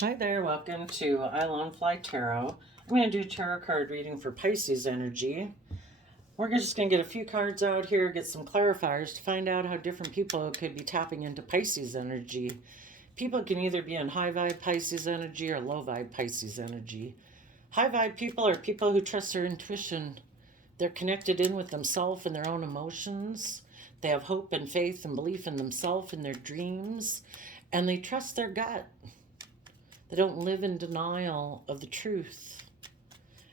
Hi there, welcome to I Lone Fly Tarot. I'm going to do tarot card reading for Pisces energy. We're just going to get a few cards out here, get some clarifiers to find out how different people could be tapping into Pisces energy. People can either be in high vibe Pisces energy or low vibe Pisces energy. High vibe people are people who trust their intuition. They're connected in with themselves and their own emotions. They have hope and faith and belief in themselves and their dreams, and they trust their gut. They don't live in denial of the truth.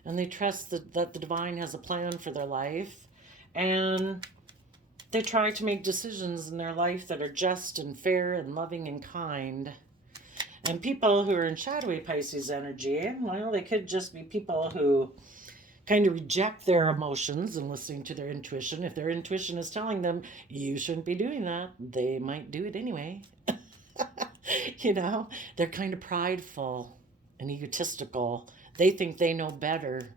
And they trust that the divine has a plan for their life. And they try to make decisions in their life that are just and fair and loving and kind. And people who are in shadowy Pisces energy, well, they could just be people who kind of reject their emotions and listening to their intuition. If their intuition is telling them, you shouldn't be doing that, they might do it anyway. They're kind of prideful and egotistical. They think they know better.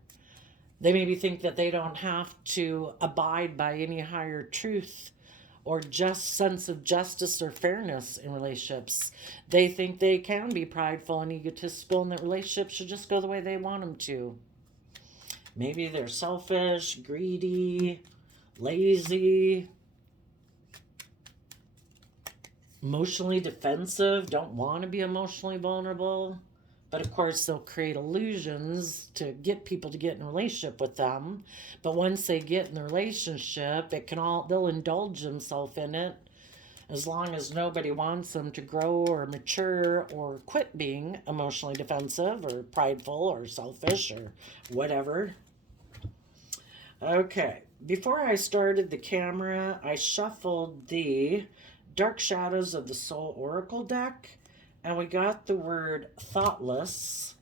They maybe think that they don't have to abide by any higher truth or just sense of justice or fairness in relationships. They think they can be prideful and egotistical and that relationships should just go the way they want them to. Maybe they're selfish, greedy, lazy, emotionally defensive, don't want to be emotionally vulnerable. But of course, they'll create illusions to get people to get in a relationship with them. But once they get in the relationship, they'll indulge themselves in it as long as nobody wants them to grow or mature or quit being emotionally defensive or prideful or selfish or whatever. Okay, before I started the camera, I shuffled the Dark Shadows of the Soul Oracle deck, and we got the word thoughtless,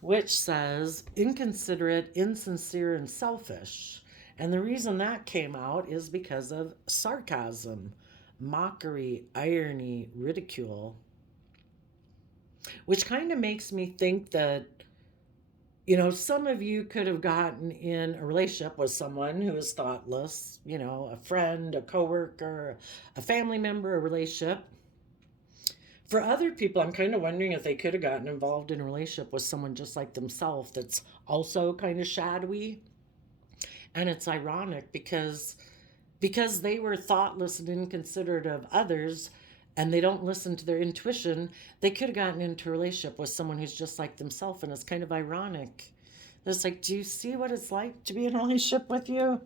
which says inconsiderate, insincere, and selfish. And the reason that came out is because of sarcasm, mockery, irony, ridicule, which kind of makes me think that some of you could have gotten in a relationship with someone who is thoughtless, a friend, a coworker, a family member, a relationship. For other people, I'm kind of wondering if they could have gotten involved in a relationship with someone just like themselves that's also kind of shadowy. And it's ironic because they were thoughtless and inconsiderate of others and they don't listen to their intuition, they could have gotten into a relationship with someone who's just like themselves. And it's kind of ironic. It's like, do you see what it's like to be in a relationship with you?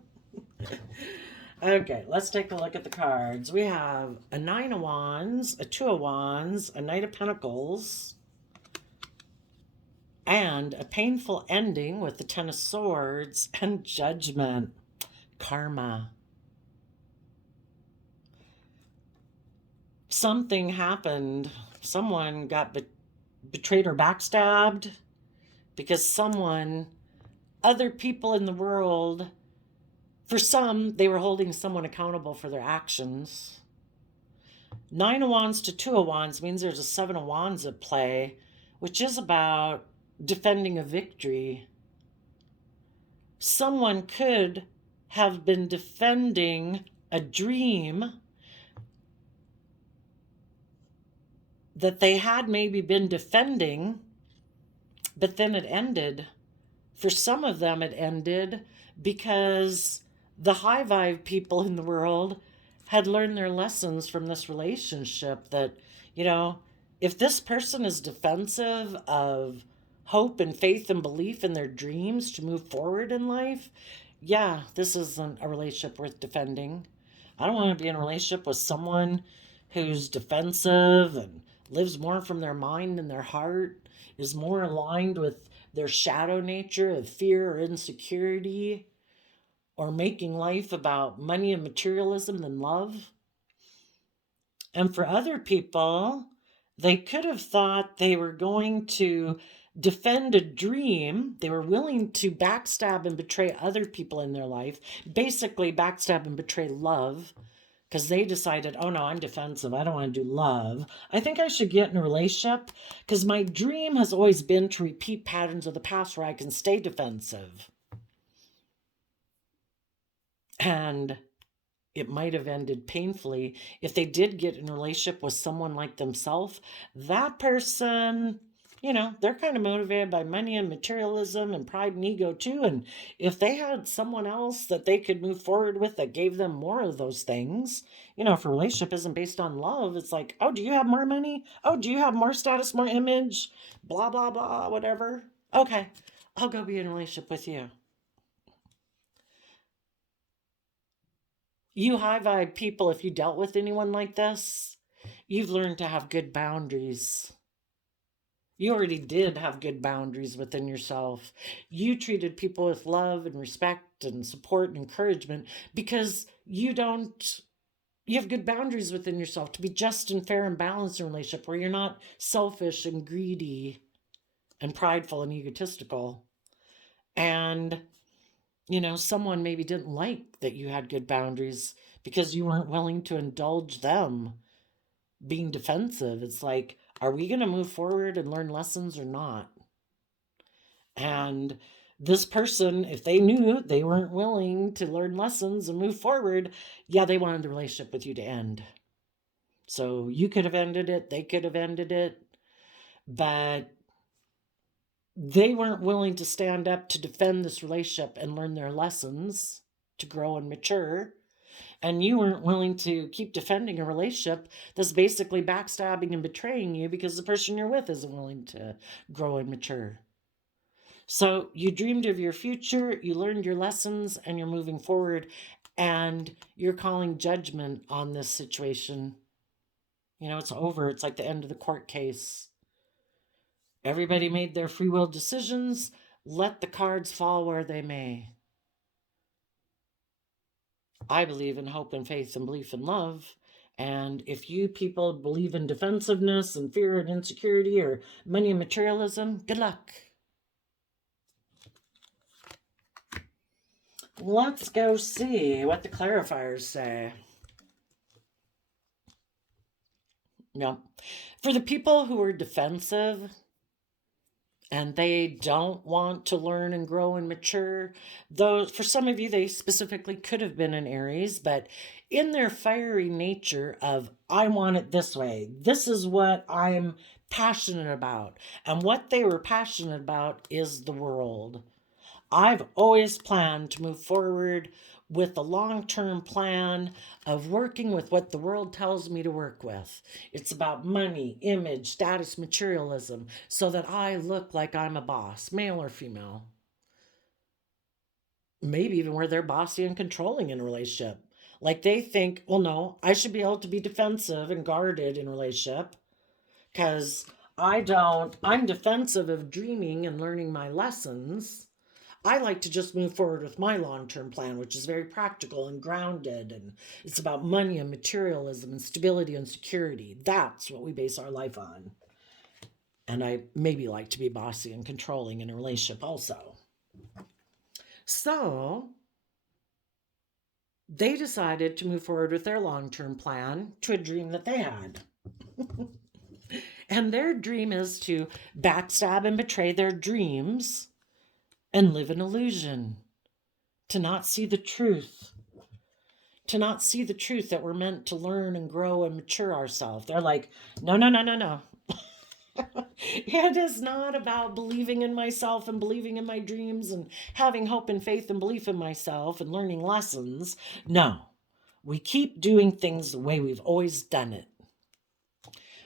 Okay, let's take a look at the cards. We have a Nine of Wands, a Two of Wands, a Knight of Pentacles, and a painful ending with the Ten of Swords and Judgment, karma. Something happened. Someone got betrayed or backstabbed because other people in the world, for some, they were holding someone accountable for their actions. Nine of Wands to Two of Wands means there's a Seven of Wands at play, which is about defending a victory. Someone could have been defending a dream that they had maybe been defending, but then it ended. For some of them, it ended because the high vibe people in the world had learned their lessons from this relationship that, if this person is defensive of hope and faith and belief in their dreams to move forward in life, yeah, this isn't a relationship worth defending. I don't want to be in a relationship with someone who's defensive and lives more from their mind than their heart, is more aligned with their shadow nature of fear or insecurity, or making life about money and materialism than love. And for other people, they could have thought they were going to defend a dream. They were willing to backstab and betray other people in their life, basically backstab and betray love, because they decided, oh no, I'm defensive. I don't want to do love. I think I should get in a relationship because my dream has always been to repeat patterns of the past where I can stay defensive. And it might have ended painfully. If they did get in a relationship with someone like themselves, that person, they're kind of motivated by money and materialism and pride and ego too. And if they had someone else that they could move forward with that gave them more of those things, if a relationship isn't based on love, it's like, oh, do you have more money? Oh, do you have more status, more image? Blah, blah, blah, whatever. Okay, I'll go be in a relationship with you. You high vibe people, if you dealt with anyone like this, you've learned to have good boundaries. You already did have good boundaries within yourself. You treated people with love and respect and support and encouragement because you have good boundaries within yourself to be just and fair and balanced in a relationship where you're not selfish and greedy and prideful and egotistical. And someone maybe didn't like that you had good boundaries because you weren't willing to indulge them being defensive. It's like, are we going to move forward and learn lessons or not? And this person, if they knew they weren't willing to learn lessons and move forward, yeah, they wanted the relationship with you to end. So you could have ended it, they could have ended it, but they weren't willing to stand up to defend this relationship and learn their lessons to grow and mature. And you weren't willing to keep defending a relationship that's basically backstabbing and betraying you because the person you're with isn't willing to grow and mature. So you dreamed of your future, you learned your lessons, and you're moving forward, and you're calling judgment on this situation. It's over. It's like the end of the court case. Everybody made their free will decisions. Let the cards fall where they may. I believe in hope and faith and belief in love. And if you people believe in defensiveness and fear and insecurity or money and materialism, good luck. Let's go see what the clarifiers say. No. For the people who are defensive and they don't want to learn and grow and mature, those, for some of you, they specifically could have been in Aries, but in their fiery nature of, I want it this way, this is what I'm passionate about. And what they were passionate about is the world. I've always planned to move forward with a long-term plan of working with what the world tells me to work with. It's about money, image, status, materialism, so that I look like I'm a boss, male or female. Maybe even where they're bossy and controlling in a relationship. Like they think, well, no, I should be able to be defensive and guarded in a relationship because I'm defensive of dreaming and learning my lessons. I like to just move forward with my long-term plan, which is very practical and grounded, and it's about money and materialism and stability and security. That's what we base our life on. And I maybe like to be bossy and controlling in a relationship also. So they decided to move forward with their long-term plan to a dream that they had. And their dream is to backstab and betray their dreams and live in illusion, to not see the truth, that we're meant to learn and grow and mature ourselves. They're like, no, no, no, no, no. It is not about believing in myself and believing in my dreams and having hope and faith and belief in myself and learning lessons. No, we keep doing things the way we've always done it,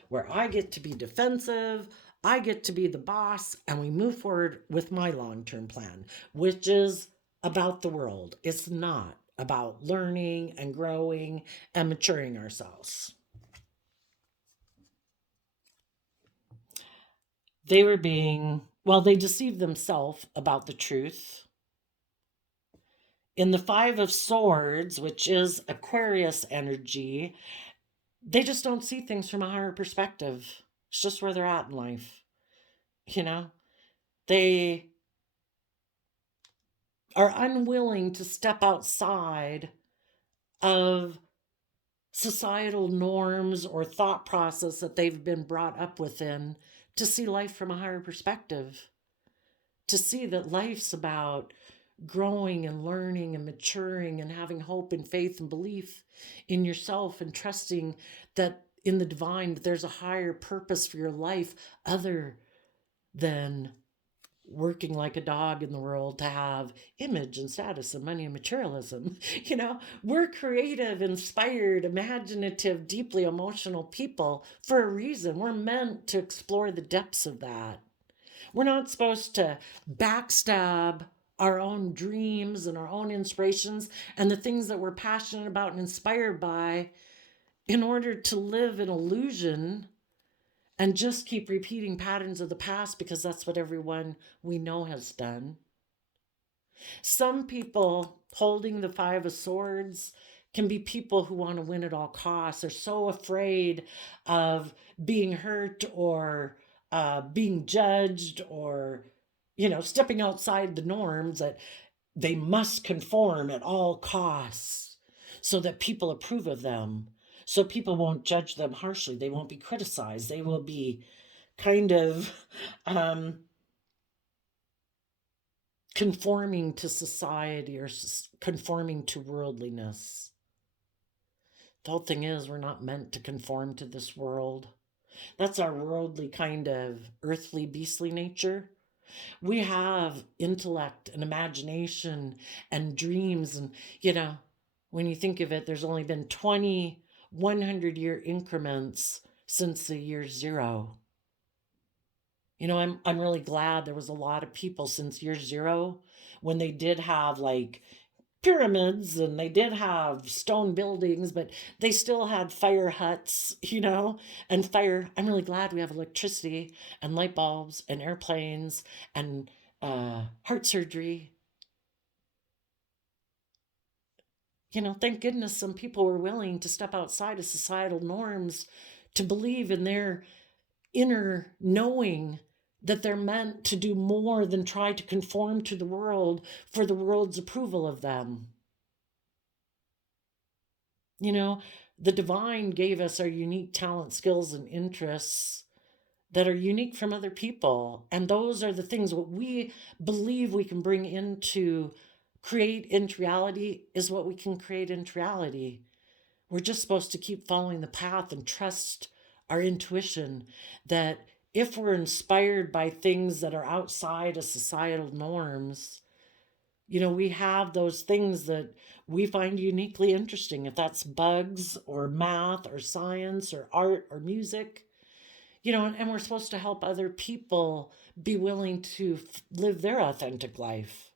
where I get to be defensive, I get to be the boss, and we move forward with my long-term plan, which is about the world. It's not about learning and growing and maturing ourselves. They were they deceived themselves about the truth. In the Five of Swords, which is Aquarius energy, they just don't see things from a higher perspective. It's just where they're at in life. They are unwilling to step outside of societal norms or thought process that they've been brought up within to see life from a higher perspective, to see that life's about growing and learning and maturing and having hope and faith and belief in yourself and trusting that in the divine, that there's a higher purpose for your life other than working like a dog in the world to have image and status and money and materialism. We're creative, inspired, imaginative, deeply emotional people for a reason. We're meant to explore the depths of that. We're not supposed to backstab our own dreams and our own inspirations and the things that we're passionate about and inspired by in order to live an illusion and just keep repeating patterns of the past because that's what everyone we know has done. Some people holding the Five of Swords can be people who want to win at all costs. They're so afraid of being hurt or being judged or, stepping outside the norms that they must conform at all costs so that people approve of them. So people won't judge them harshly. They won't be criticized. They will be kind of conforming to society or conforming to worldliness. The whole thing is, we're not meant to conform to this world. That's our worldly kind of earthly, beastly nature. We have intellect and imagination and dreams. And, when you think of it, there's only been 20 100-year increments since the year zero. I'm really glad there was a lot of people since year zero when they did have like pyramids and they did have stone buildings, but they still had fire huts, and fire. I'm really glad we have electricity and light bulbs and airplanes and heart surgery. Thank goodness some people were willing to step outside of societal norms to believe in their inner knowing that they're meant to do more than try to conform to the world for the world's approval of them. The divine gave us our unique talent, skills, and interests that are unique from other people. And those are the things what we believe we can bring into create into reality is what we can create into reality. We're just supposed to keep following the path and trust our intuition that if we're inspired by things that are outside of societal norms, we have those things that we find uniquely interesting, if that's bugs or math or science or art or music, and we're supposed to help other people be willing to live their authentic life.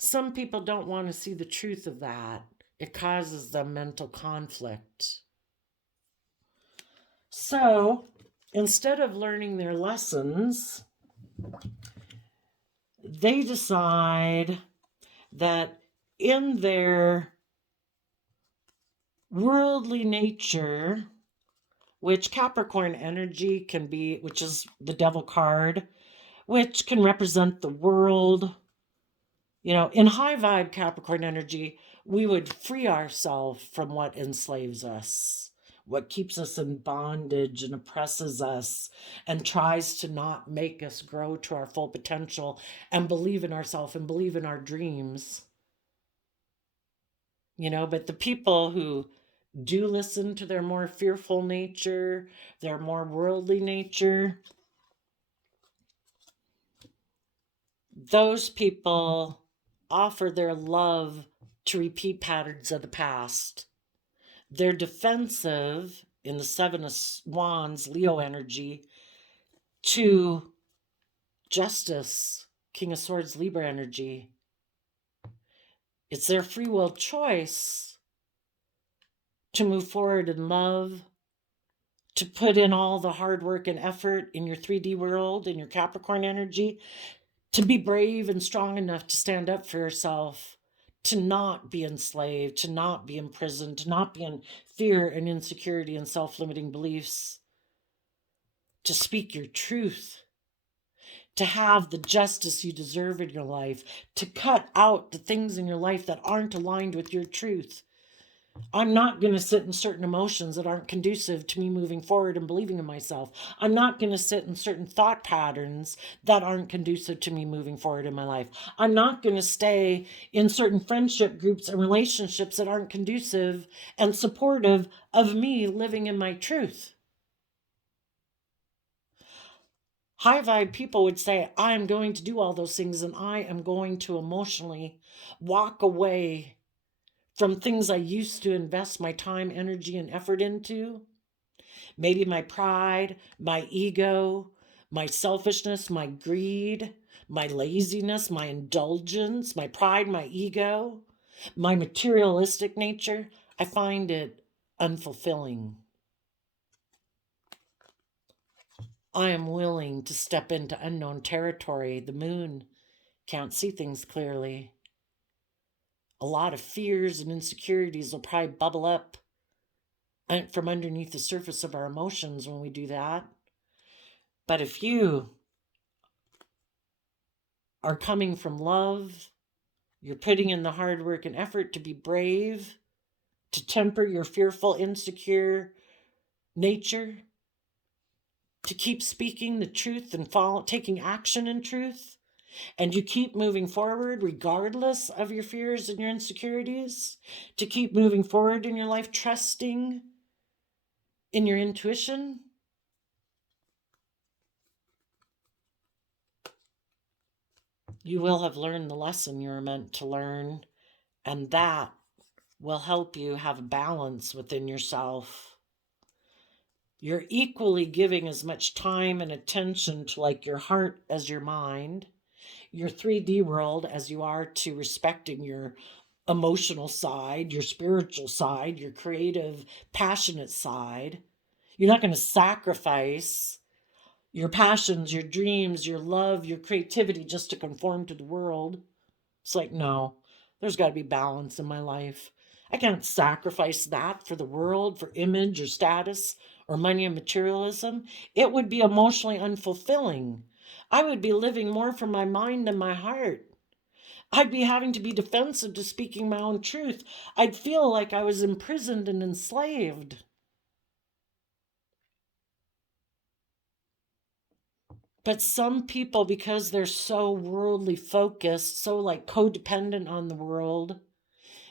Some people don't want to see the truth of that. It causes them mental conflict. So instead of learning their lessons, they decide that in their worldly nature, which Capricorn energy can be, which is the devil card, which can represent the world. In high vibe Capricorn energy, we would free ourselves from what enslaves us, what keeps us in bondage and oppresses us and tries to not make us grow to our full potential and believe in ourselves and believe in our dreams. But the people who do listen to their more fearful nature, their more worldly nature, those people offer their love to repeat patterns of the past. They're defensive in the Seven of Wands, Leo energy, to justice, King of Swords, Libra energy. It's their free will choice to move forward in love, to put in all the hard work and effort in your 3D world, in your Capricorn energy, to be brave and strong enough to stand up for yourself, to not be enslaved, to not be imprisoned, to not be in fear and insecurity and self-limiting beliefs, to speak your truth, to have the justice you deserve in your life, to cut out the things in your life that aren't aligned with your truth. I'm not going to sit in certain emotions that aren't conducive to me moving forward and believing in myself. I'm not going to sit in certain thought patterns that aren't conducive to me moving forward in my life. I'm not going to stay in certain friendship groups and relationships that aren't conducive and supportive of me living in my truth. High vibe people would say, I am going to do all those things and I am going to emotionally walk away from things I used to invest my time, energy, and effort into. Maybe my pride, my ego, my selfishness, my greed, my laziness, my indulgence, my pride, my ego, my materialistic nature. I find it unfulfilling. I am willing to step into unknown territory. The moon can't see things clearly. A lot of fears and insecurities will probably bubble up from underneath the surface of our emotions when we do that. But if you are coming from love, you're putting in the hard work and effort to be brave, to temper your fearful, insecure nature, to keep speaking the truth and taking action in truth, and you keep moving forward regardless of your fears and your insecurities, to keep moving forward in your life, trusting in your intuition, you will have learned the lesson you were meant to learn, and that will help you have a balance within yourself. You're equally giving as much time and attention to like your heart as your mind, your 3D world as you are to respecting your emotional side, your spiritual side, your creative, passionate side. You're not going to sacrifice your passions, your dreams, your love, your creativity just to conform to the world. It's like, no, there's got to be balance in my life. I can't sacrifice that for the world, for image or status or money and materialism. It would be emotionally unfulfilling. I would be living more from my mind than my heart. I'd be having to be defensive to speaking my own truth. I'd feel like I was imprisoned and enslaved. But some people, because they're so worldly focused, so like codependent on the world,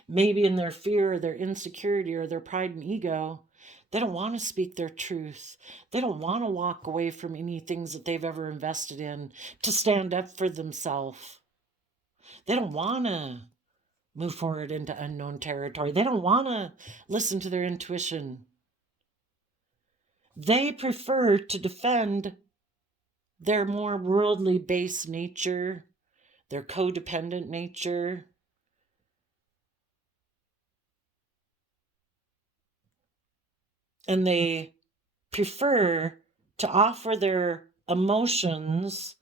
maybe in their fear or their insecurity or their pride and ego, they don't want to speak their truth. They don't want to walk away from any things that they've ever invested in to stand up for themselves. They don't want to move forward into unknown territory. They don't want to listen to their intuition. They prefer to defend their more worldly based nature, their codependent nature. And they prefer to offer their emotions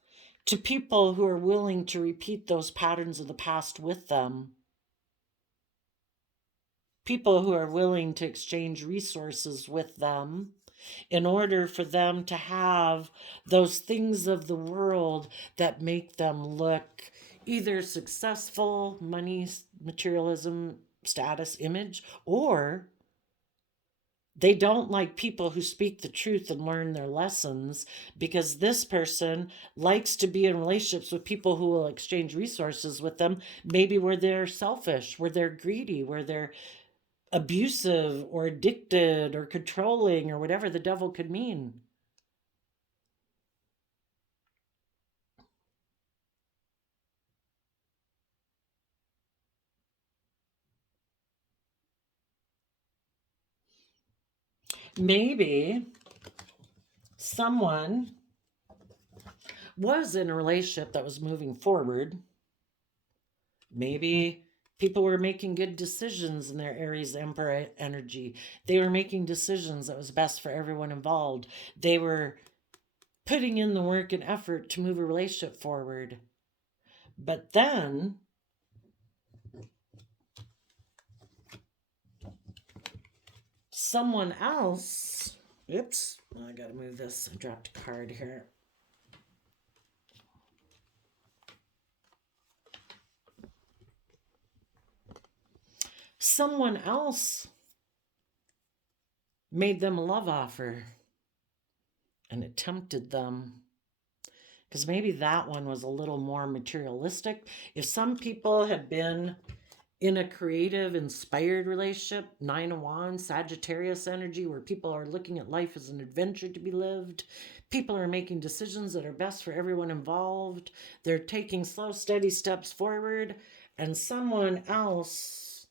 to people who are willing to repeat those patterns of the past with them. People who are willing to exchange resources with them in order for them to have those things of the world that make them look either successful, money, materialism, status, image, or they don't like people who speak the truth and learn their lessons, because this person likes to be in relationships with people who will exchange resources with them, maybe where they're selfish, where they're greedy, where they're abusive or addicted or controlling or whatever the devil could mean. Maybe someone was in a relationship that was moving forward. Maybe people were making good decisions in their Aries Emperor energy. They were making decisions that was best for everyone involved. They were putting in the work and effort to move a relationship forward. But then someone else, oops, I gotta move this. I dropped a card here. Someone else made them a love offer, and it tempted them. Because maybe that one was a little more materialistic. If some people have been in a creative, inspired relationship, 9 of Wands, Sagittarius energy, where people are looking at life as an adventure to be lived, people are making decisions that are best for everyone involved, they're taking slow, steady steps forward, and someone else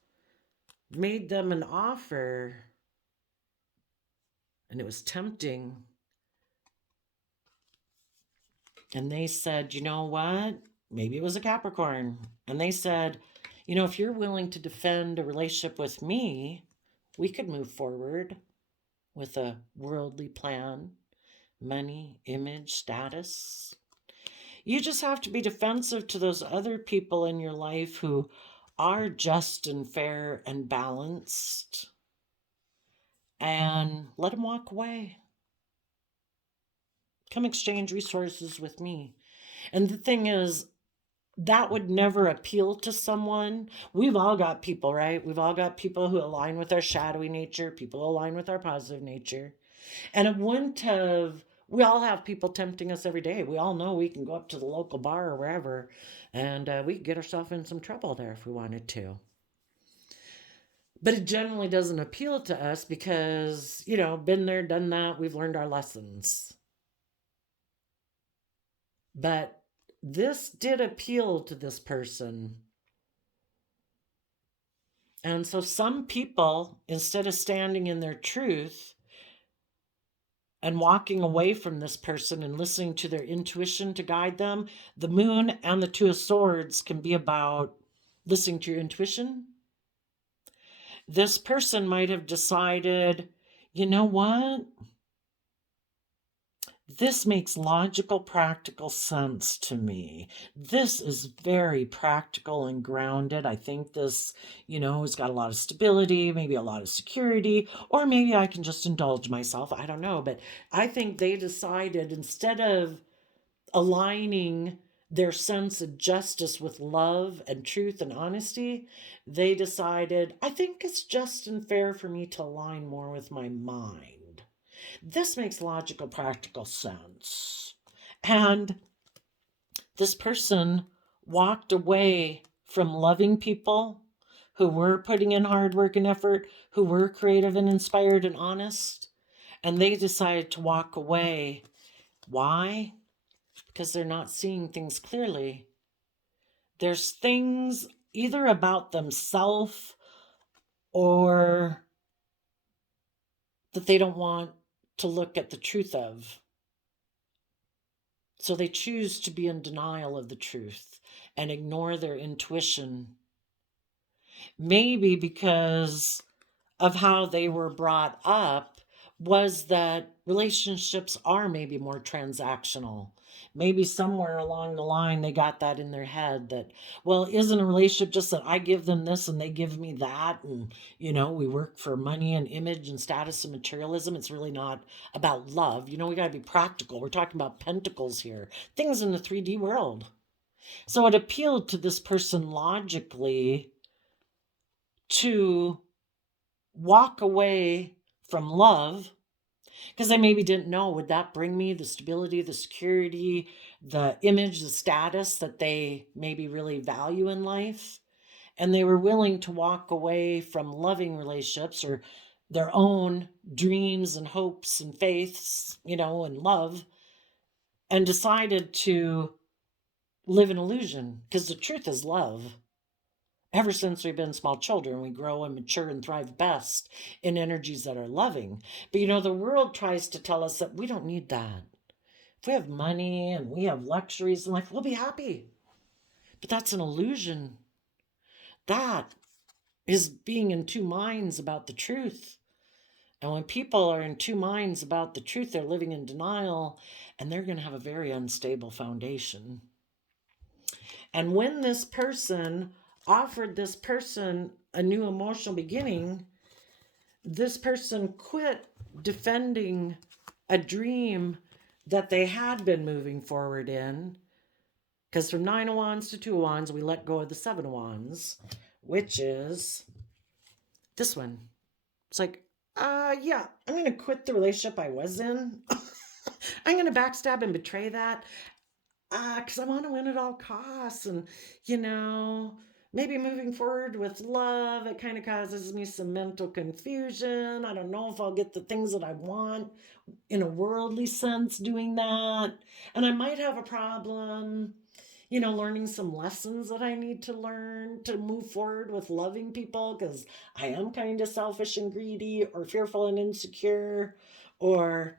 made them an offer, and it was tempting. And they said, you know what? Maybe it was a Capricorn. And they said, you know, if you're willing to defend a relationship with me, we could move forward with a worldly plan, money, image, status. You just have to be defensive to those other people in your life who are just and fair and balanced, and let them walk away. Come exchange resources with me. And the thing is, that would never appeal to someone. We've all got people, right? We've all got people who align with our shadowy nature, people who align with our positive nature. And it wouldn't have, we all have people tempting us every day. We all know we can go up to the local bar or wherever, and we could get ourselves in some trouble there if we wanted to. But it generally doesn't appeal to us because, you know, been there, done that, we've learned our lessons. But this did appeal to this person. And so some people, instead of standing in their truth and walking away from this person and listening to their intuition to guide them, the Moon and the Two of Swords can be about listening to your intuition. This person might have decided, you know what? This makes logical, practical sense to me. This is very practical and grounded. I think this, you know, has got a lot of stability, maybe a lot of security, or maybe I can just indulge myself. I don't know. But I think they decided, instead of aligning their sense of justice with love and truth and honesty, they decided, I think it's just and fair for me to align more with my mind. This makes logical, practical sense. And this person walked away from loving people who were putting in hard work and effort, who were creative and inspired and honest, and they decided to walk away. Why? Because they're not seeing things clearly. There's things either about themselves or that they don't want to look at the truth of. So they choose to be in denial of the truth and ignore their intuition. Maybe because of how they were brought up, was that relationships are maybe more transactional. Maybe somewhere along the line they got that in their head that, well, isn't a relationship just that I give them this and they give me that, and, you know, we work for money and image and status and materialism. It's really not about love. You know, we got to be practical. We're talking about pentacles here, things in the 3D world. So it appealed to this person logically to walk away from love, because they maybe didn't know, would that bring me the stability, the security, the image, the status that they maybe really value in life? And they were willing to walk away from loving relationships or their own dreams and hopes and faiths, you know, and love, and decided to live in illusion, because the truth is love. Ever since we've been small children, we grow and mature and thrive best in energies that are loving. But you know, the world tries to tell us that we don't need that. If we have money and we have luxuries in life, we'll be happy. But that's an illusion. That is being in two minds about the truth. And when people are in two minds about the truth, they're living in denial, and they're going to have a very unstable foundation. And when this person offered this person a new emotional beginning, this person quit defending a dream that they had been moving forward in. Because from 9 of Wands to 2 of Wands, we let go of the 7 of Wands, which is this one. It's like, Yeah, I'm going to quit the relationship I was in. I'm going to backstab and betray that. Because I want to win at all costs. And, you know, maybe moving forward with love, it kind of causes me some mental confusion. I don't know if I'll get the things that I want in a worldly sense doing that. And I might have a problem, learning some lessons that I need to learn to move forward with loving people because I am kind of selfish and greedy or fearful and insecure or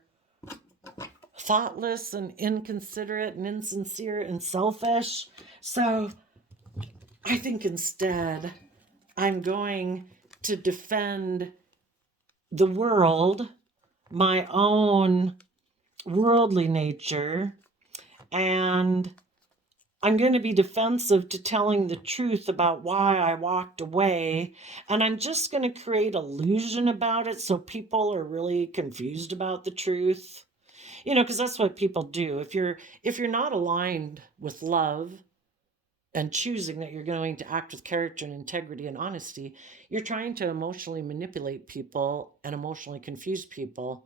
thoughtless and inconsiderate and insincere and selfish. So I think instead I'm going to defend the world, my own worldly nature, and I'm going to be defensive to telling the truth about why I walked away. And I'm just going to create illusion about it so people are really confused about the truth. Because that's what people do. If you're not aligned with love and choosing that you're going to act with character and integrity and honesty, you're trying to emotionally manipulate people and emotionally confuse people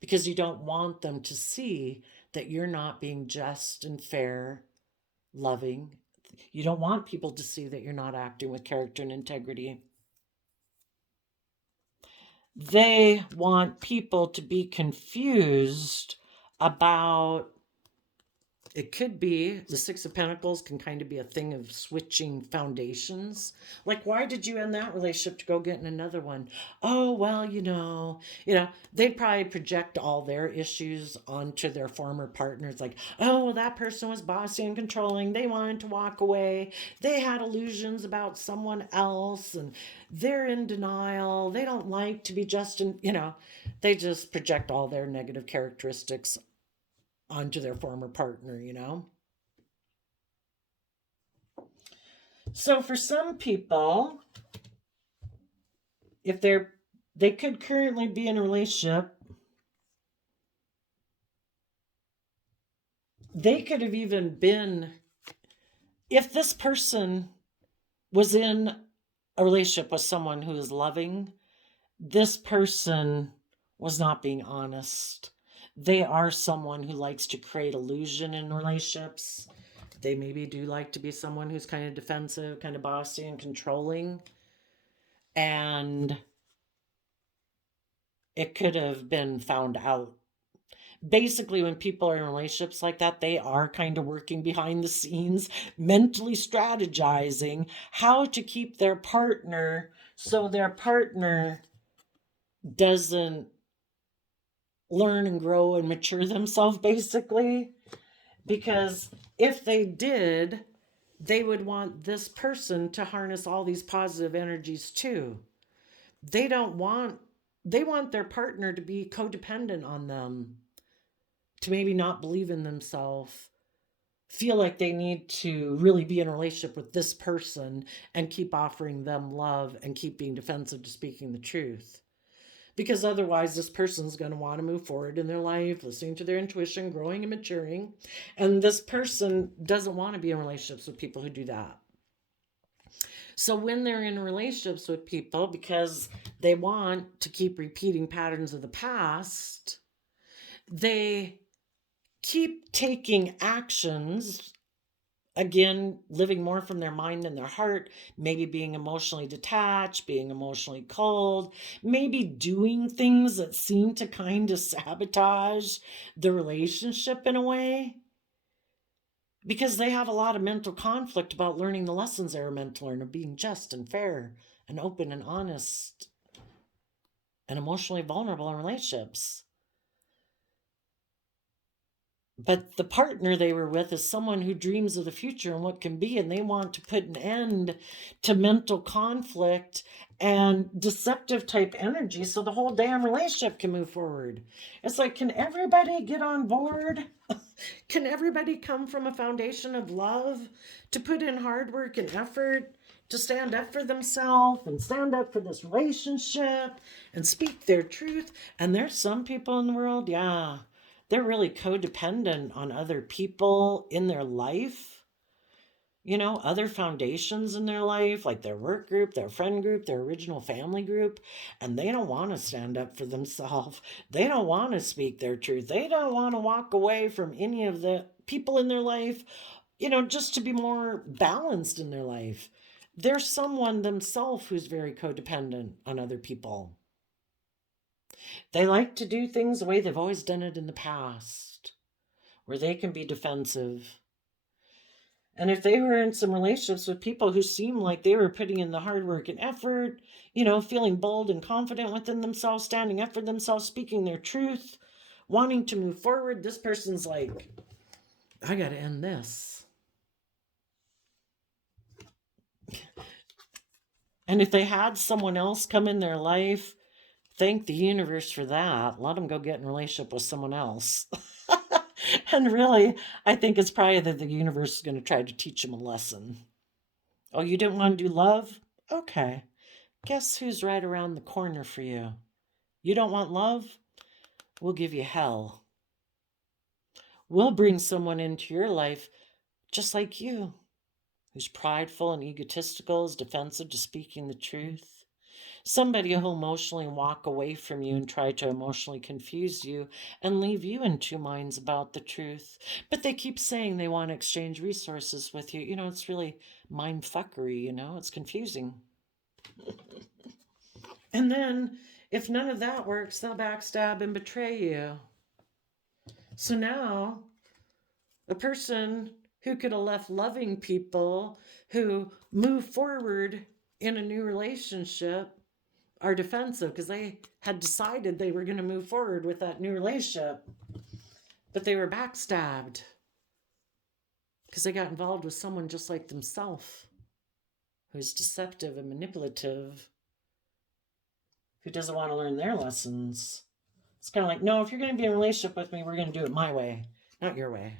because you don't want them to see that you're not being just and fair, loving. You don't want people to see that you're not acting with character and integrity. They want people to be confused about. It could be the Six of Pentacles can kind of be a thing of switching foundations. Like, why did you end that relationship to go get in another one? Oh, well, they'd probably project all their issues onto their former partners. Like, oh, well, that person was bossy and controlling. They wanted to walk away. They had illusions about someone else and they're in denial. They don't like to be just they just project all their negative characteristics onto their. So for some people, if they could currently be in a relationship, they could have even been, if this person was in a relationship with someone who is loving, this person was not being honest. They are someone who likes to create illusion in relationships. They maybe do like to be someone who's kind of defensive, kind of bossy and controlling. And it could have been found out. Basically, when people are in relationships like that, they are kind of working behind the scenes, mentally strategizing how to keep their partner so their partner doesn't learn and grow and mature themselves, basically. Because if they did, they would want this person to harness all these positive energies too. They don't want, they want their partner to be codependent on them, to maybe not believe in themselves, feel like they need to really be in a relationship with this person and keep offering them love and keep being defensive to speaking the truth. Because otherwise, this person's going to want to move forward in their life, listening to their intuition, growing and maturing. And this person doesn't want to be in relationships with people who do that. So when they're in relationships with people because they want to keep repeating patterns of the past, they keep taking actions, again, living more from their mind than their heart, maybe being emotionally detached, being emotionally cold, maybe doing things that seem to kind of sabotage the relationship in a way, because they have a lot of mental conflict about learning the lessons they were meant to learn of being just and fair and open and honest and emotionally vulnerable in relationships. But the partner they were with is someone who dreams of the future and what can be, and they want to put an end to mental conflict and deceptive type energy so the whole damn relationship can move forward. It's like, can everybody get on board? Can everybody come from a foundation of love to put in hard work and effort to stand up for themselves and stand up for this relationship and speak their truth? And there's some people in the world, yeah, they're really codependent on other people in their life. other foundations in their life, like their work group, their friend group, their original family group, and they don't want to stand up for themselves. They don't want to speak their truth. They don't want to walk away from any of the people in their life, just to be more balanced in their life. They're someone themselves who's very codependent on other people. They like to do things the way they've always done it in the past, where they can be defensive. And if they were in some relationships with people who seemed like they were putting in the hard work and effort, feeling bold and confident within themselves, standing up for themselves, speaking their truth, wanting to move forward, this person's like, I got to end this. And if they had someone else come in their life, thank the universe for that. Let them go get in a relationship with someone else. And really, I think it's probably that the universe is going to try to teach them a lesson. Oh, you didn't want to do love? Okay. Guess who's right around the corner for you? You don't want love? We'll give you hell. We'll bring someone into your life just like you, who's prideful and egotistical, is defensive to speaking the truth. Somebody who'll emotionally walk away from you and try to emotionally confuse you and leave you in two minds about the truth. But they keep saying they want to exchange resources with you. It's really mind fuckery, it's confusing. And then, if none of that works, they'll backstab and betray you. So now, a person who could have left loving people who move forward in a new relationship are defensive because they had decided they were going to move forward with that new relationship, but they were backstabbed because they got involved with someone just like themselves, who's deceptive and manipulative, who doesn't want to learn their lessons. It's kind of like, no, if you're going to be in a relationship with me, we're going to do it my way, not your way.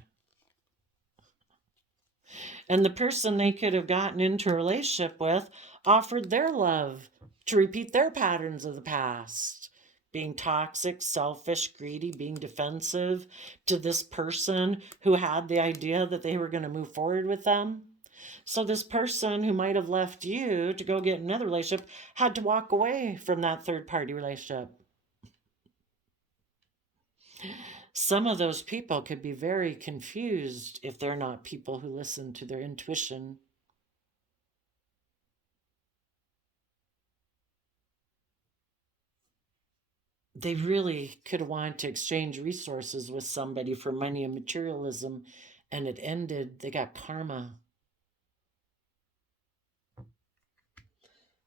And the person they could have gotten into a relationship with offered their love to repeat their patterns of the past, being toxic, selfish, greedy, being defensive to this person who had the idea that they were going to move forward with them. So this person who might have left you to go get another relationship had to walk away from that third party relationship. Some of those people could be very confused if they're not people who listen to their intuition. They really could have wanted to exchange resources with somebody for money and materialism, and it ended. They got karma.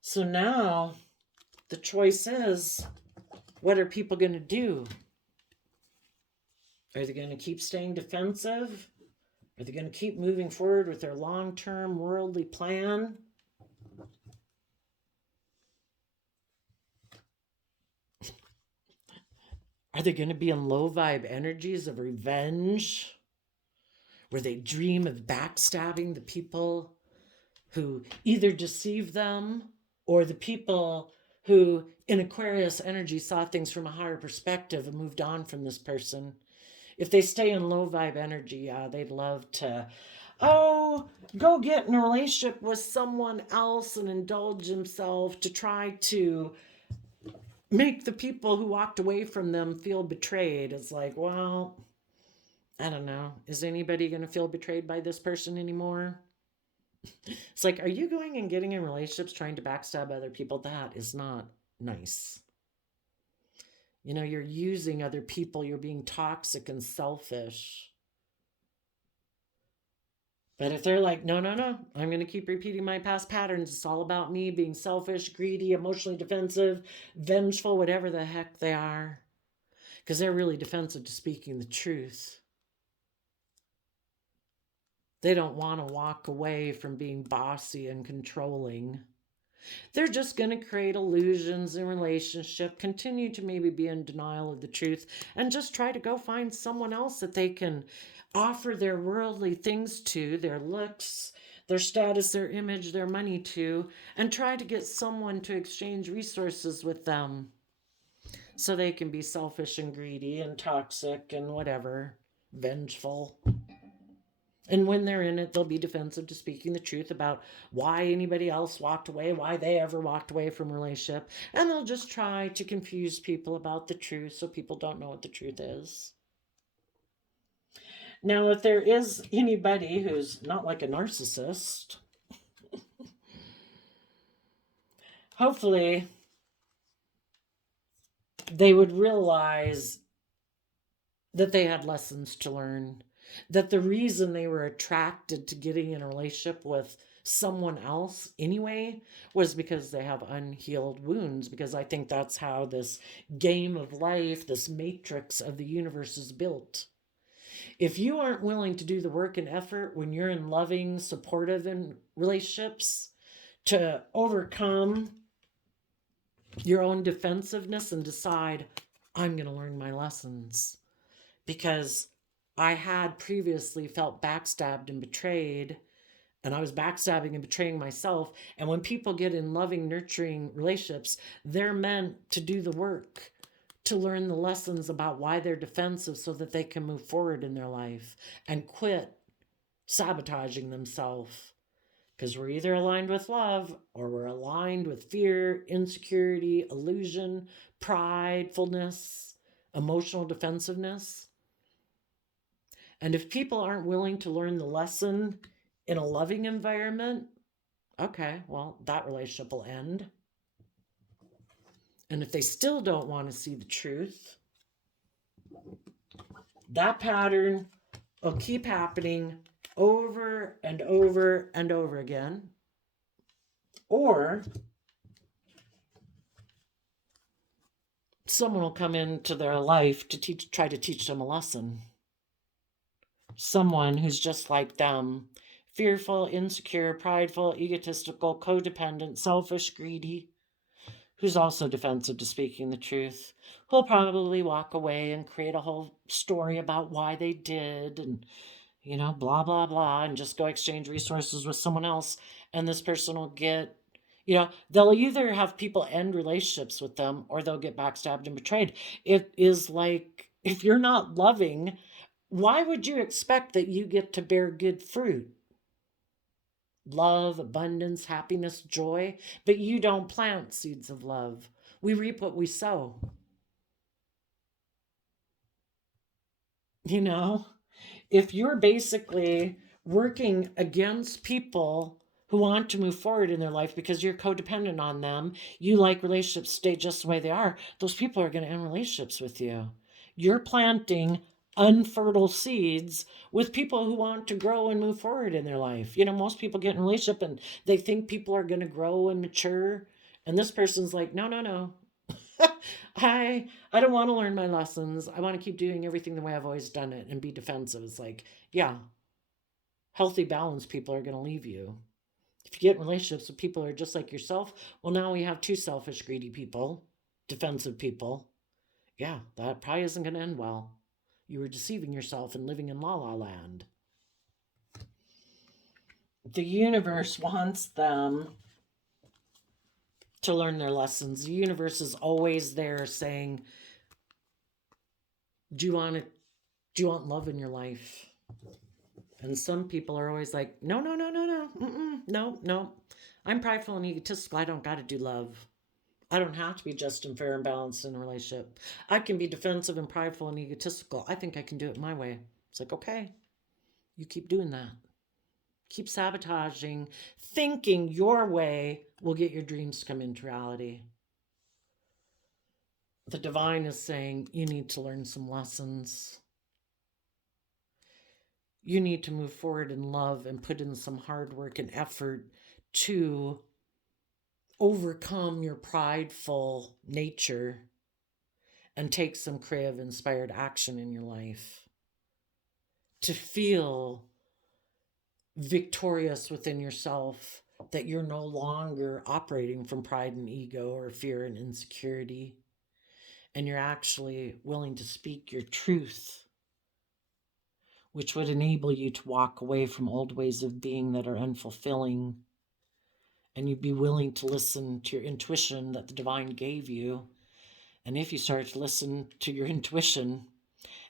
So now the choice is, what are people going to do? Are they going to keep staying defensive? Are they going to keep moving forward with their long-term worldly plan? Are they going to be in low vibe energies of revenge, where they dream of backstabbing the people who either deceive them or the people who in Aquarius energy saw things from a higher perspective and moved on from this person? If they stay in low vibe energy, they'd love to, go get in a relationship with someone else and indulge himself to try to make the people who walked away from them feel betrayed. It's like, well, I don't know. Is anybody going to feel betrayed by this person anymore? It's like, are you going and getting in relationships trying to backstab other people? That is not nice. You're using other people. You're being toxic and selfish. But if they're like, no, no, no, I'm going to keep repeating my past patterns. It's all about me being selfish, greedy, emotionally defensive, vengeful, whatever the heck they are. Because they're really defensive to speaking the truth. They don't want to walk away from being bossy and controlling. They're just going to create illusions in relationship, continue to maybe be in denial of the truth, and just try to go find someone else that they can offer their worldly things to, their looks, their status, their image, their money to, and try to get someone to exchange resources with them so they can be selfish and greedy and toxic and whatever, vengeful. And when they're in it, they'll be defensive to speaking the truth about why anybody else walked away, why they ever walked away from a relationship. And they'll just try to confuse people about the truth so people don't know what the truth is. Now, if there is anybody who's not like a narcissist, hopefully they would realize that they had lessons to learn, that the reason they were attracted to getting in a relationship with someone else anyway was because they have unhealed wounds. Because I think that's how this game of life, this matrix of the universe is built. If you aren't willing to do the work and effort when you're in loving, supportive in relationships to overcome your own defensiveness and decide, I'm going to learn my lessons. Because I had previously felt backstabbed and betrayed, and I was backstabbing and betraying myself. And when people get in loving, nurturing relationships, they're meant to do the work, to learn the lessons about why they're defensive so that they can move forward in their life and quit sabotaging themselves. Because we're either aligned with love or we're aligned with fear, insecurity, illusion, pridefulness, emotional defensiveness. And if people aren't willing to learn the lesson in a loving environment, okay, well, that relationship will end. And if they still don't want to see the truth, that pattern will keep happening over and over and over again. Or someone will come into their life to try to teach them a lesson. Someone who's just like them, fearful, insecure, prideful, egotistical, codependent, selfish, greedy, who's also defensive to speaking the truth, who'll probably walk away and create a whole story about why they did and, blah, blah, blah, and just go exchange resources with someone else. And this person will get, they'll either have people end relationships with them or they'll get backstabbed and betrayed. It is like, if you're not loving, why would you expect that you get to bear good fruit? Love, abundance, happiness, joy, but you don't plant seeds of love. We reap what we sow. If you're basically working against people who want to move forward in their life because you're codependent on them, you like relationships stay just the way they are, those people are going to end relationships with you. You're planting unfertile seeds with people who want to grow and move forward in their life. Most people get in a relationship and they think people are going to grow and mature. And this person's like, no, no, no. I don't want to learn my lessons. I want to keep doing everything the way I've always done it and be defensive. It's like, yeah, healthy, balanced people are going to leave you. If you get in relationships with people who are just like yourself, well, now we have two selfish, greedy people, defensive people. Yeah, that probably isn't going to end well. You were deceiving yourself and living in la la land. The universe wants them to learn their lessons. The universe is always there saying, do you want love in your life? And some people are always like, no, no, no, no, no, no, no. I'm prideful and egotistical. I don't got to do love. I don't have to be just and fair and balanced in a relationship. I can be defensive and prideful and egotistical. I think I can do it my way. It's like, okay, you keep doing that. Keep sabotaging, thinking your way will get your dreams to come into reality. The divine is saying you need to learn some lessons. You need to move forward in love and put in some hard work and effort to overcome your prideful nature and take some creative, inspired action in your life. To feel victorious within yourself, that you're no longer operating from pride and ego or fear and insecurity, and you're actually willing to speak your truth, which would enable you to walk away from old ways of being that are unfulfilling, and you'd be willing to listen to your intuition that the divine gave you. And if you start to listen to your intuition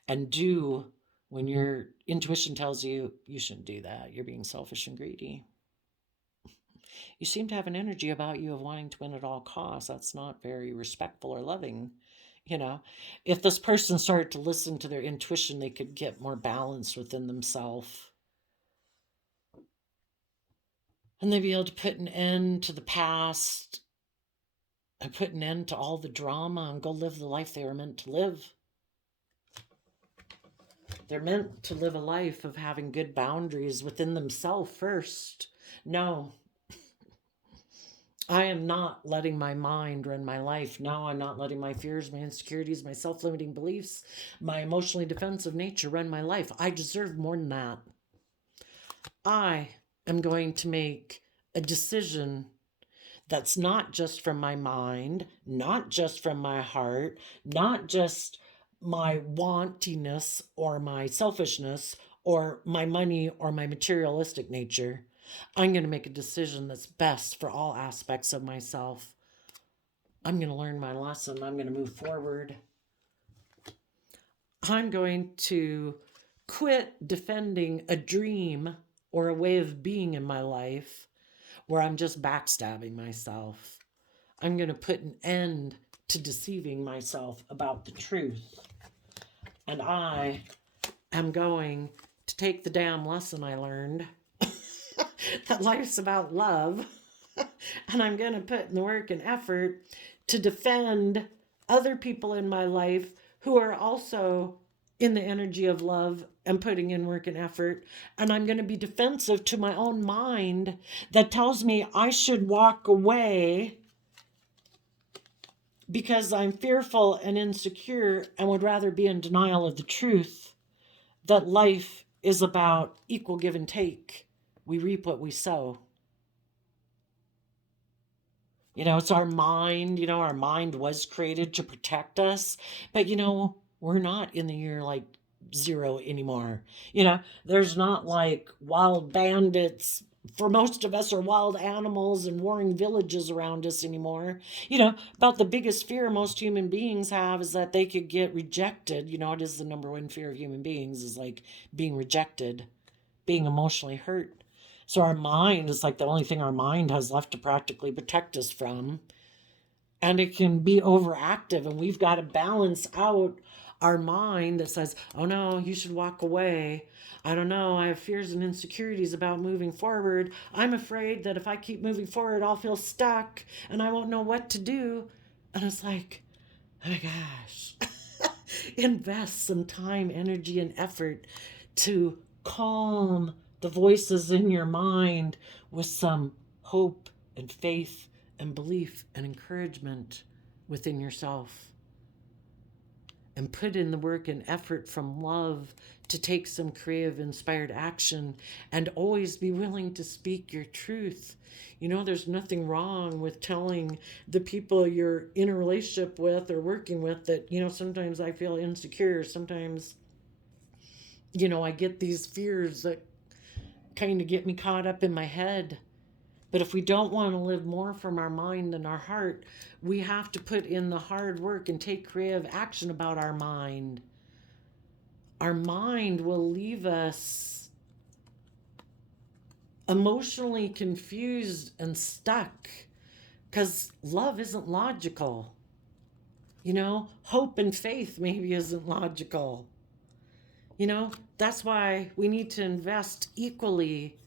and do when your intuition tells you you shouldn't do that, you're being selfish and greedy. You seem to have an energy about you of wanting to win at all costs. That's not very respectful or loving. You know, if this person started to listen to their intuition, they could get more balance within themselves. And they'd be able to put an end to the past and put an end to all the drama and go live the life they were meant to live. They're meant to live a life of having good boundaries within themselves first. No, I am not letting my mind run my life. No, I'm not letting my fears, my insecurities, my self-limiting beliefs, my emotionally defensive nature run my life. I deserve more than that. I am going to make a decision that's not just from my mind, not just from my heart, not just my wantiness or my selfishness or my money or my materialistic nature. I'm going to make a decision that's best for all aspects of myself. I'm going to learn my lesson. I'm going to move forward. I'm going to quit defending a dream or a way of being in my life where I'm just backstabbing myself. I'm going to put an end to deceiving myself about the truth. And I am going to take the damn lesson I learned that life's about love. And I'm going to put in the work and effort to defend other people in my life who are also in the energy of love and putting in work and effort. And I'm going to be defensive to my own mind that tells me I should walk away because I'm fearful and insecure and would rather be in denial of the truth that life is about equal give and take. We reap what we sow. You know, it's our mind. You know, our mind was created to protect us. But, you know, we're not in the year like zero anymore. You know, there's not like wild bandits. For most of us are wild animals and warring villages around us anymore. You know, about the biggest fear most human beings have is that they could get rejected. You know, it is the number one fear of human beings is like being rejected, being emotionally hurt. So our mind is like the only thing our mind has left to practically protect us from. And it can be overactive, and we've got to balance out our mind that says, oh no, you should walk away. I don't know, I have fears and insecurities about moving forward. I'm afraid that if I keep moving forward, I'll feel stuck and I won't know what to do. And it's like, oh my gosh, invest some time, energy, and effort to calm the voices in your mind with some hope and faith and belief and encouragement within yourself. And put in the work and effort from love to take some creative, inspired action and always be willing to speak your truth. You know, there's nothing wrong with telling the people you're in a relationship with or working with that, you know, sometimes I feel insecure. Sometimes, you know, I get these fears that kind of get me caught up in my head. But if we don't want to live more from our mind than our heart, we have to put in the hard work and take creative action about our mind. Our mind will leave us emotionally confused and stuck because love isn't logical. You know, hope and faith maybe isn't logical. You know, that's why we need to invest equally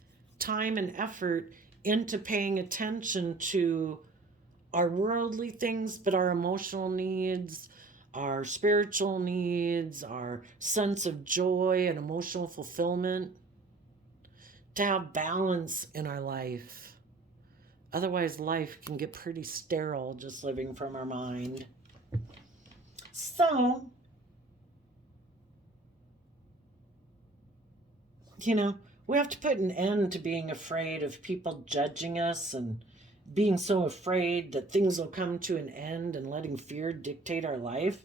time and effort into paying attention to our worldly things, but our emotional needs, our spiritual needs, our sense of joy and emotional fulfillment, to have balance in our life. Otherwise, life can get pretty sterile just living from our mind. So, you know, we have to put an end to being afraid of people judging us and being so afraid that things will come to an end and letting fear dictate our life.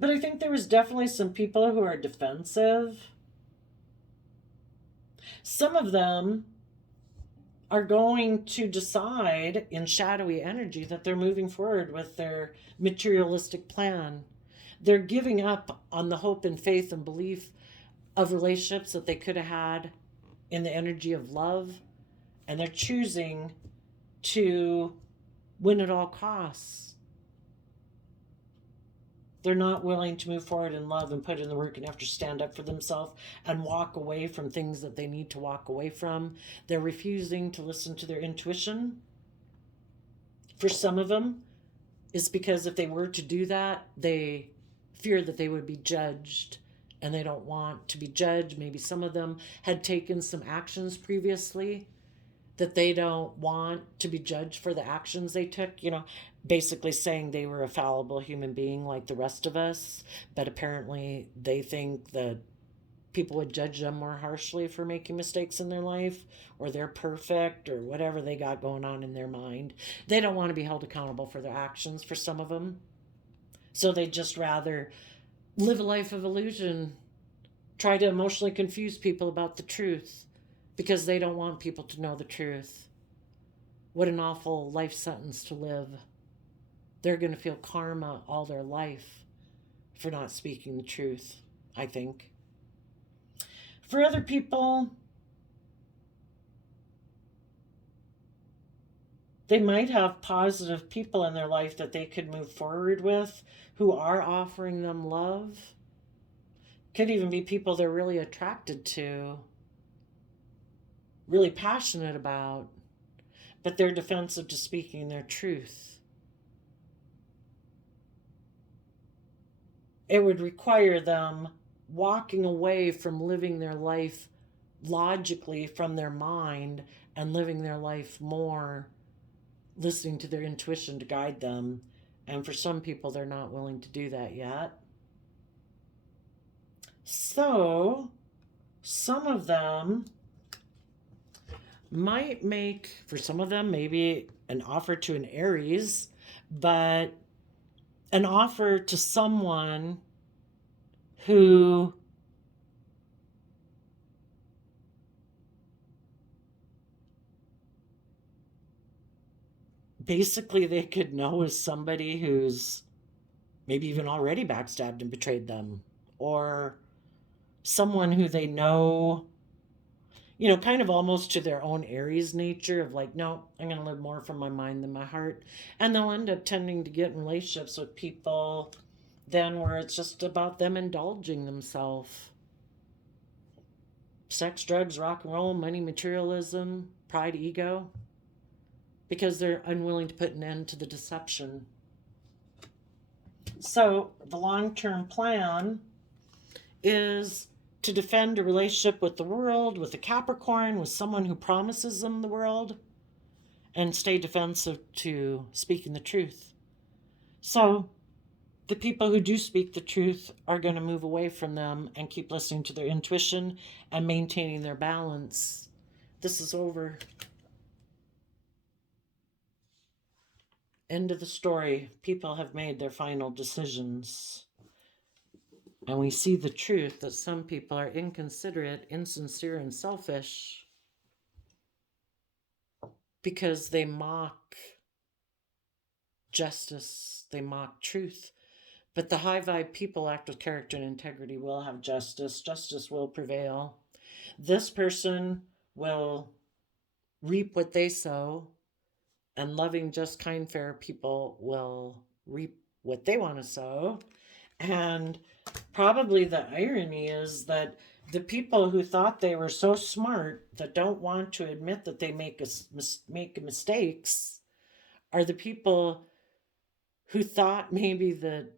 But I think there was definitely some people who are defensive. Some of them are going to decide in shadowy energy that they're moving forward with their materialistic plan. They're giving up on the hope and faith and belief of relationships that they could have had in the energy of love, and they're choosing to win at all costs. They're not willing to move forward in love and put in the work and have to stand up for themselves and walk away from things that they need to walk away from. They're refusing to listen to their intuition. For some of them, it's because if they were to do that, they fear that they would be judged, and they don't want to be judged. Maybe some of them had taken some actions previously that they don't want to be judged for the actions they took, basically saying they were a fallible human being like the rest of us, but apparently they think that people would judge them more harshly for making mistakes in their life, or they're perfect, or whatever they got going on in their mind. They don't want to be held accountable for their actions, for some of them. So they just rather live a life of illusion, try to emotionally confuse people about the truth because they don't want people to know the truth. What an awful life sentence to live. They're going to feel karma all their life for not speaking the truth, I think. For other people, they might have positive people in their life that they could move forward with who are offering them love. Could even be people they're really attracted to, really passionate about, but they're defensive to speaking their truth. It would require them walking away from living their life logically from their mind and living their life more listening to their intuition to guide them. And for some people, they're not willing to do that yet. So some of them might make, for some of them, maybe an offer to an Aries, but an offer to someone who basically they could know is somebody who's maybe even already backstabbed and betrayed them, or someone who they know, kind of almost to their own Aries nature of like, no, I'm going to live more from my mind than my heart. And they'll end up tending to get in relationships with people then where it's just about them indulging themselves. Sex, drugs, rock and roll, money, materialism, pride, ego, because they're unwilling to put an end to the deception. So the long-term plan is to defend a relationship with the world, with a Capricorn, with someone who promises them the world, and stay defensive to speaking the truth. So the people who do speak the truth are going to move away from them and keep listening to their intuition and maintaining their balance. This is over. End of the story. People have made their final decisions. And we see the truth that some people are inconsiderate, insincere, and selfish because they mock justice, they mock truth. But the high vibe people act with character and integrity, will have justice. Justice will prevail. This person will reap what they sow, and loving, just, kind, fair people will reap what they want to sow. And probably the irony is that the people who thought they were so smart that don't want to admit that they make mistakes are the people who thought maybe that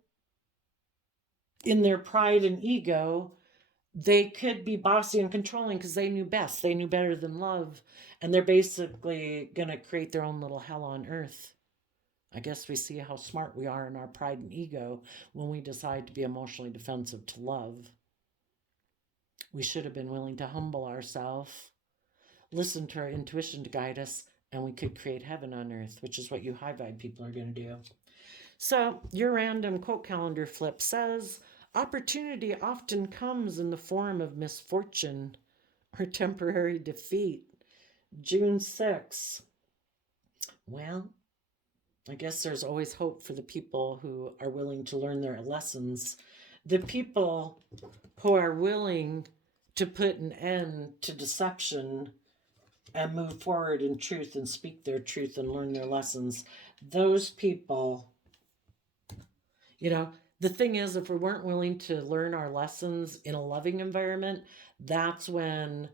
in their pride and ego they could be bossy and controlling because they knew best. They knew better than love. And they're basically going to create their own little hell on earth. I guess we see how smart we are in our pride and ego when we decide to be emotionally defensive to love. We should have been willing to humble ourselves, listen to our intuition to guide us, and we could create heaven on earth, which is what you high vibe people are going to do. So your random quote calendar flip says, opportunity often comes in the form of misfortune or temporary defeat. June 6th. Well, I guess there's always hope for the people who are willing to learn their lessons. The people who are willing to put an end to deception and move forward in truth and speak their truth and learn their lessons. Those people, the thing is, if we weren't willing to learn our lessons in a loving environment, that's when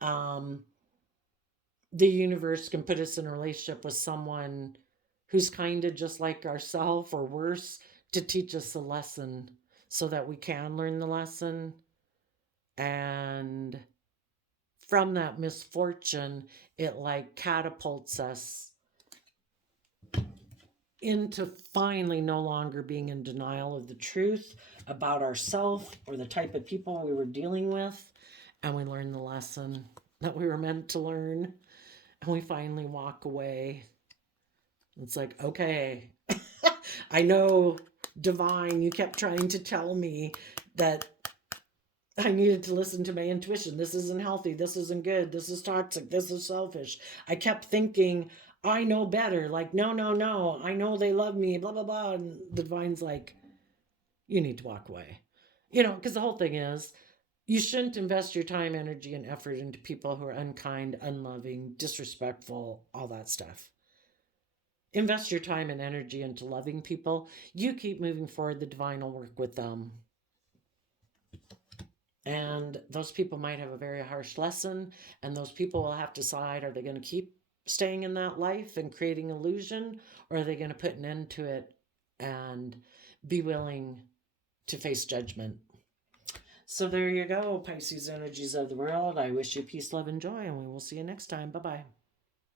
the universe can put us in a relationship with someone who's kind of just like ourselves or worse to teach us a lesson so that we can learn the lesson. And from that misfortune, it like catapults us into finally no longer being in denial of the truth about ourselves or the type of people we were dealing with. And we learn the lesson that we were meant to learn. And we finally walk away. It's like, okay, I know, divine, you kept trying to tell me that I needed to listen to my intuition. This isn't healthy. This isn't good. This is toxic. This is selfish. I kept thinking, I know better. Like, no, no, no. I know they love me, blah, blah, blah. And the divine's like, you need to walk away. Because the whole thing is, you shouldn't invest your time, energy, and effort into people who are unkind, unloving, disrespectful, all that stuff. Invest your time and energy into loving people. You keep moving forward, the divine will work with them. And those people might have a very harsh lesson, and those people will have to decide, are they going to keep staying in that life and creating illusion, or are they going to put an end to it and be willing to face judgment? So there you go, Pisces energies of the world. I wish you peace, love, and joy, and we will see you next time. Bye-bye.